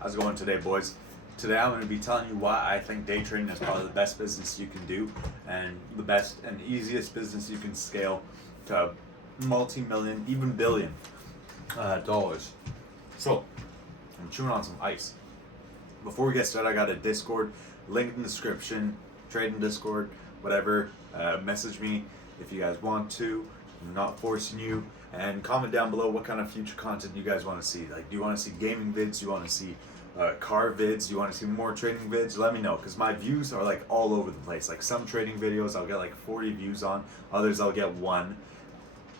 How's it going today, boys? Today I'm going to be telling you why I think day trading is probably the best business you can do and the best and easiest business you can scale to multi-million, even billion dollars. So, I'm chewing on some ice. Before we get started, I got a Discord, link in the description, trading Discord, whatever. Message me if you guys want to. I'm not forcing you. And comment down below what kind of future content you guys want to see. Like, do you want to see gaming vids? Do you want to see car vids? Do you want to see more trading vids? Let me know, because my views are like all over the place. Like some trading videos I'll get like 40 views on, others I'll get 1.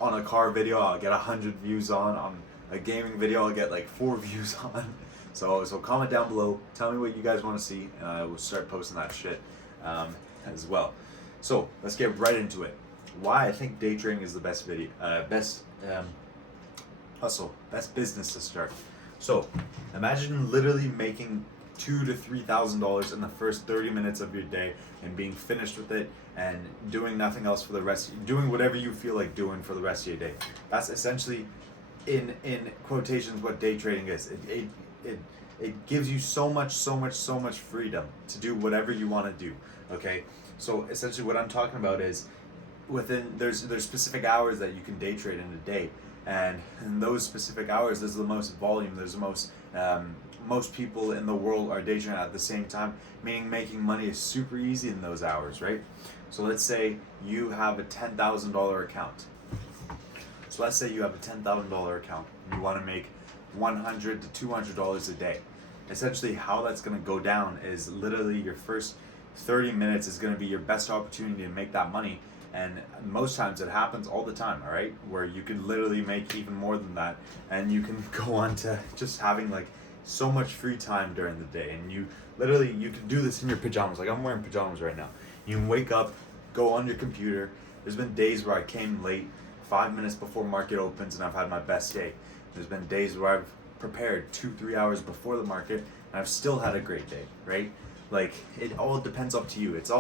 On a car video I'll get 100 views on a gaming video I'll get like 4 views on. So comment down below, tell me what you guys want to see, and I will start posting that shit as well. So let's get right into it. Why I think day trading is the best best business to start. So imagine literally making $2,000 to $3,000 in the first 30 minutes of your day and being finished with it and doing nothing else for the rest, doing whatever you feel like doing for the rest of your day. That's essentially, in quotations, what day trading is. It gives you so much freedom to do whatever you want to do. Okay, so essentially what I'm talking about is there's specific hours that you can day trade in a day, and in those specific hours there's the most volume, there's the most people in the world are day trading at the same time, meaning making money is super easy in those hours, right? So let's say you have a $10,000 account. So let's say you have a $10,000 account and you want to make $100 to $200 a day. Essentially how that's going to go down is literally your first 30 minutes is going to be your best opportunity to make that money. And most times it happens all the time, all right, where you can literally make even more than that, and you can go on to just having like so much free time during the day, and you can do this in your pajamas. Like I'm wearing pajamas right now. You can wake up, go on your computer. There's been days where I came late 5 minutes before market opens and I've had my best day. There's been days where I've prepared 2-3 hours before the market and I've still had a great day, right? Like, it all depends up to you. It's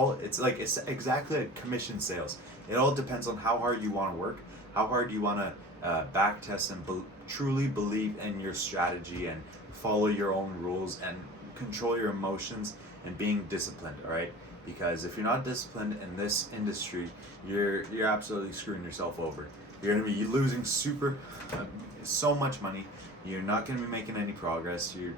exactly like commission sales. It all depends on how hard you want to work, how hard you want to back test and truly believe in your strategy and follow your own rules and control your emotions and being disciplined, all right? Because if you're not disciplined in this industry, you're absolutely screwing yourself over. You're going to be losing so much money. You're not going to be making any progress. You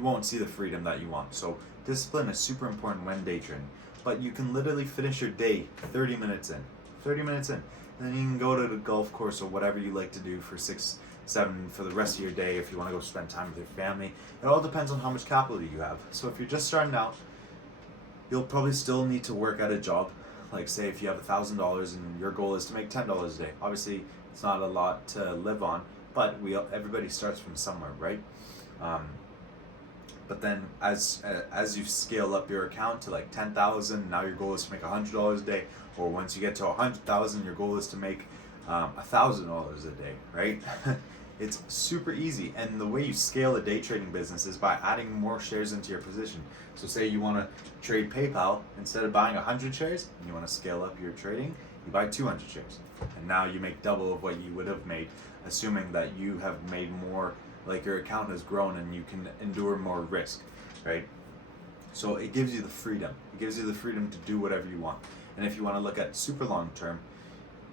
won't see the freedom that you want. So discipline is super important when day trading. But you can literally finish your day 30 minutes in. 30 minutes in. And then you can go to the golf course or whatever you like to do for 6, 7 for the rest of your day if you want to go spend time with your family. It all depends on how much capital you have. So if you're just starting out, you'll probably still need to work at a job. Like say if you have $1,000 and your goal is to make $10 a day. Obviously it's not a lot to live on, but everybody starts from somewhere, right? But then as you scale up your account to like 10,000, now your goal is to make $100 a day. Or once you get to 100,000, your goal is to make $1,000 a day, right? It's super easy. And the way you scale a day trading business is by adding more shares into your position. So say you want to trade PayPal, instead of buying 100 shares, and you want to scale up your trading, you buy 200 shares. And now you make double of what you would have made, assuming that you have made more, like your account has grown and you can endure more risk, right? So it gives you the freedom. It gives you the freedom to do whatever you want. And if you want to look at super long term,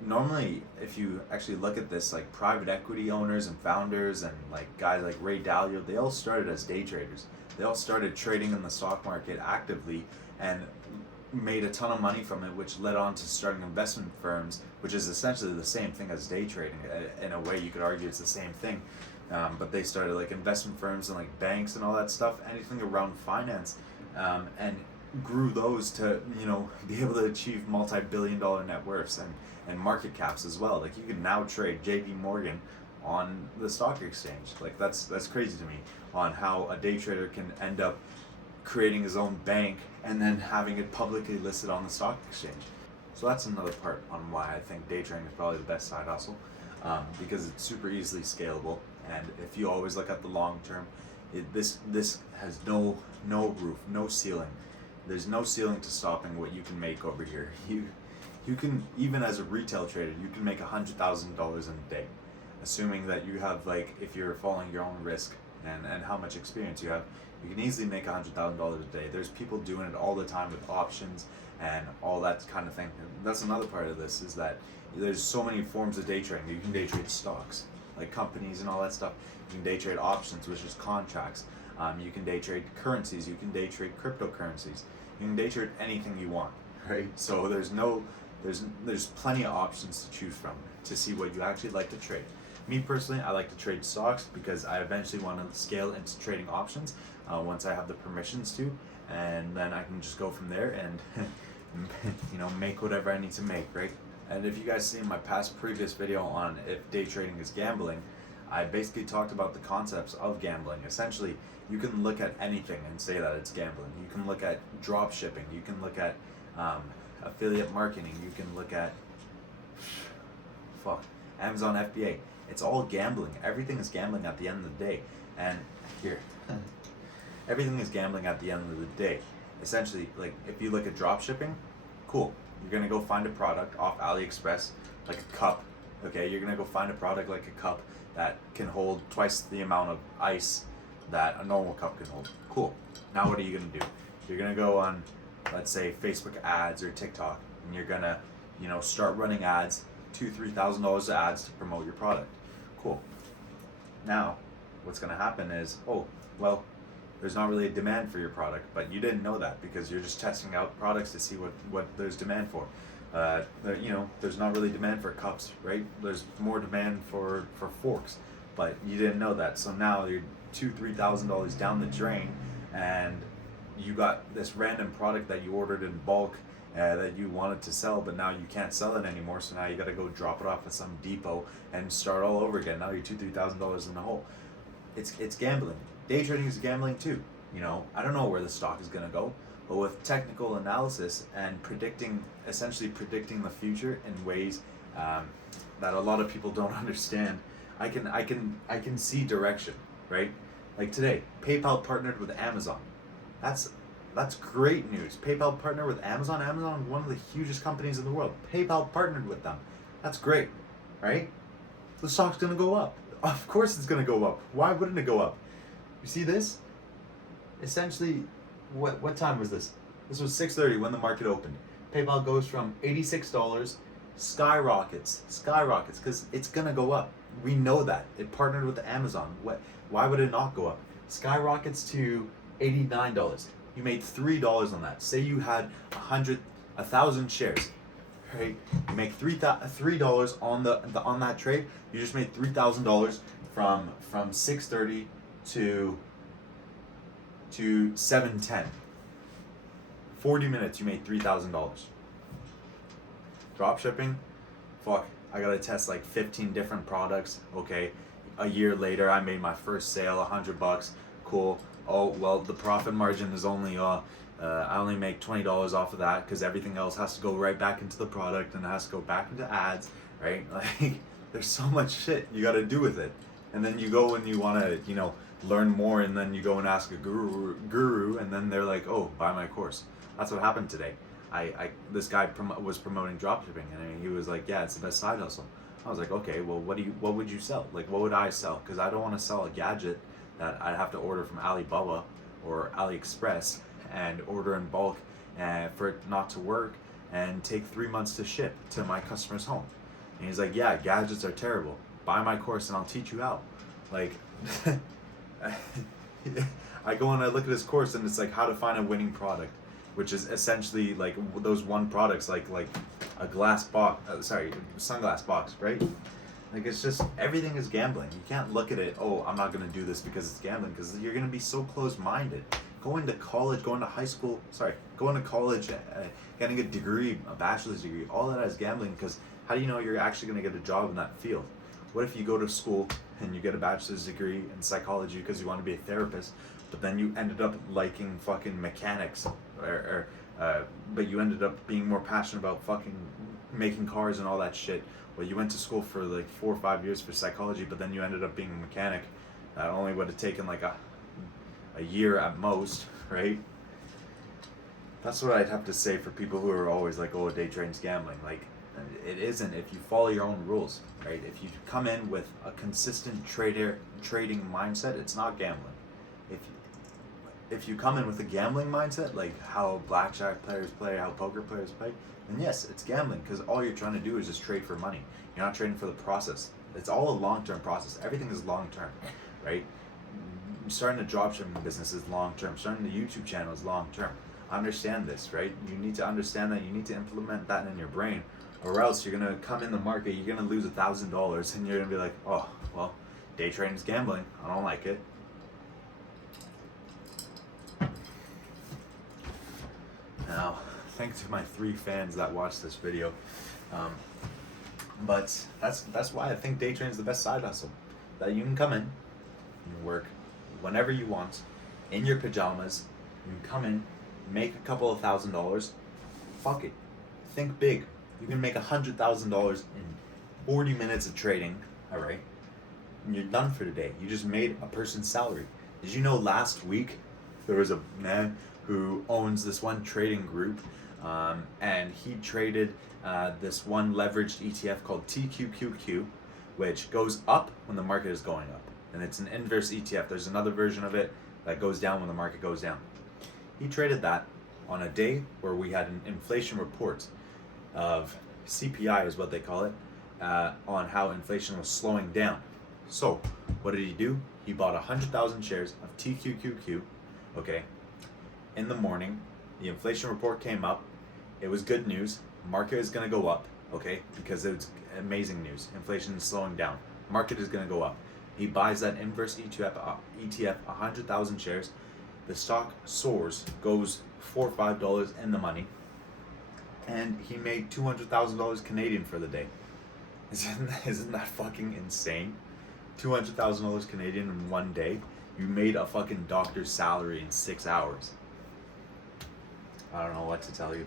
normally if you actually look at this, like private equity owners and founders and like guys like Dalio, they all started as day traders. They all started trading in the stock market actively and made a ton of money from it, which led on to starting investment firms, which is essentially the same thing as day trading. In a way, you could argue it's the same thing. But they started like investment firms and like banks and all that stuff, anything around finance, and grew those to, be able to achieve multi-billion-dollar net worths and market caps as well. Like you can now trade JP on the stock exchange. Like that's crazy to me, on how a day trader can end up creating his own bank and then having it publicly listed on the stock exchange. So that's another part on why I think day trading is probably the best side hustle, because it's super easily scalable. And if you always look at the long term, this has no roof, no ceiling. There's no ceiling to stopping what you can make over here. You can, even as a retail trader, you can make $100,000 in a day, assuming that you have, like, if you're following your own risk, and how much experience you have, you can easily make $100,000 a day. There's people doing it all the time with options and all that kind of thing. And that's another part of this, is that there's so many forms of day trading. You can day trade stocks, like companies and all that stuff. You can day trade options, which is contracts. You can day trade currencies. You can day trade cryptocurrencies. You can day trade anything you want, right? So there's plenty of options to choose from to see what you actually like to trade. Me personally, I like to trade stocks because I eventually want to scale into trading options once I have the permissions to, and then I can just go from there and make whatever I need to make, right? And if you guys seen my previous video on if day trading is gambling, I basically talked about the concepts of gambling. Essentially, you can look at anything and say that it's gambling. You can look at drop shipping. You can look at affiliate marketing. You can look at Amazon FBA. It's all gambling. Everything is gambling at the end of the day. And here, everything is gambling at the end of the day. Essentially, like if you look at drop shipping, cool. You're gonna go find a product off AliExpress, like a cup. Okay, you're gonna go find a product like a cup that can hold twice the amount of ice that a normal cup can hold. Cool. Now what are you gonna do? You're gonna go on, let's say, Facebook ads or TikTok, and you're gonna, start running ads, $2,000-$3,000 of ads to promote your product. Cool. Now, what's gonna happen is, there's not really a demand for your product, but you didn't know that because you're just testing out products to see what there's demand for. There's not really demand for cups, right? There's more demand for forks, but you didn't know that. So now you're $2,000-$3,000 down the drain, and you got this random product that you ordered in bulk that you wanted to sell, but now you can't sell it anymore. So now you got to go drop it off at some depot and start all over again. Now you're $2,000-$3,000 in the hole. It's gambling. Day trading is gambling too. I don't know where the stock is gonna go, but with technical analysis and essentially predicting the future in ways that a lot of people don't understand, I can see direction, right? Like today, PayPal partnered with Amazon. That's great news. PayPal partnered with Amazon. Amazon, one of the hugest companies in the world. PayPal partnered with them. That's great, right? The stock's gonna go up. Of course it's gonna go up. Why wouldn't it go up? You see this? Essentially, what time was this? This was 6:30 when the market opened. PayPal goes from $86, skyrockets, because it's gonna go up. We know that. It partnered with Amazon. Why would it not go up? Skyrockets to $89. You made $3 on that. Say you had 1,000 shares, right? You make $3 on that trade. You just made $3,000 from 6:30 to 7:10. 40 minutes, you made $3,000. Drop shipping, I gotta test like 15 different products. Okay, a year later, I made my first sale, $100. Cool. Oh well, the profit margin is only I only make $20 off of that because everything else has to go right back into the product and it has to go back into ads, right? Like, there's so much shit you gotta do with it, and then you go and you wanna, learn more, and then you go and ask a guru, and then they're like, oh, buy my course. That's what happened today. This guy was promoting dropshipping, and he was like, yeah, it's the best side hustle. I was like, okay, well, what would you sell? Like, what would I sell? Because I don't want to sell a gadget that I'd have to order from Alibaba or AliExpress and order in bulk for it not to work and take 3 months to ship to my customer's home. And he's like, yeah, gadgets are terrible. Buy my course and I'll teach you how. Like, I go and I look at his course, and it's like how to find a winning product, which is essentially like those one products, like a glass box, sunglass box, right? Like, it's just, everything is gambling. You can't look at it, oh, I'm not gonna do this because it's gambling, because you're gonna be so close-minded. Going to college, going to college, getting a degree, a bachelor's degree, all that is gambling, because how do you know you're actually gonna get a job in that field? What if you go to school and you get a bachelor's degree in psychology because you want to be a therapist, but then you ended up liking fucking mechanics, but you ended up being more passionate about fucking making cars and all that shit? Well, you went to school for like 4 or 5 years for psychology, but then you ended up being a mechanic. That only would have taken like a year at most, right? That's what I'd have to say for people who are always like, oh, day trading's gambling. Like, It isn't if you follow your own rules, right? If you come in with a consistent trading mindset, it's not gambling. If you come in with a gambling mindset, like how blackjack players play, how poker players play, then yes, it's gambling because all you're trying to do is just trade for money. You're not trading for the process. It's all a long-term process. Everything is long-term, right? Starting a dropshipping business is long-term. Starting a YouTube channel is long-term. Understand this, right? You need to understand that. You need to implement that in your brain, or else you're gonna come in the market, you're gonna lose $1,000, and you're gonna be like, oh, well, day trading is gambling. I don't like it. Now, thanks to my 3 fans that watched this video, but that's why I think day trading is the best side hustle. That you can come in, you can work whenever you want, in your pajamas. You can come in, make a couple of $1,000. Fuck it, think big. You can make $100,000 in 40 minutes of trading. All right, and you're done for the day. You just made a person's salary. Did you know last week there was a man who owns this one trading group, and he traded this one leveraged ETF called TQQQ, which goes up when the market is going up, and it's an inverse ETF. There's another version of it that goes down when the market goes down. He traded that on a day where we had an inflation report of CPI is what they call it, on how inflation was slowing down. So what did he do? He bought 100,000 shares of TQQQ, okay? In the morning, the inflation report came up. It was good news. Market is going to go up, okay? Because it's amazing news. Inflation is slowing down. Market is going to go up. He buys that inverse ETF 100,000 shares. The stock soars, goes $4 or $5 in the money, and he made $200,000 Canadian for the day. Isn't that fucking insane? $200,000 Canadian in one day. You made a fucking doctor's salary in 6 hours. I don't know what to tell you.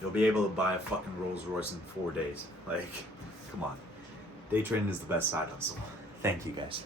You'll be able to buy a fucking Rolls Royce in 4 days. Like, come on. Day trading is the best side hustle. Thank you guys.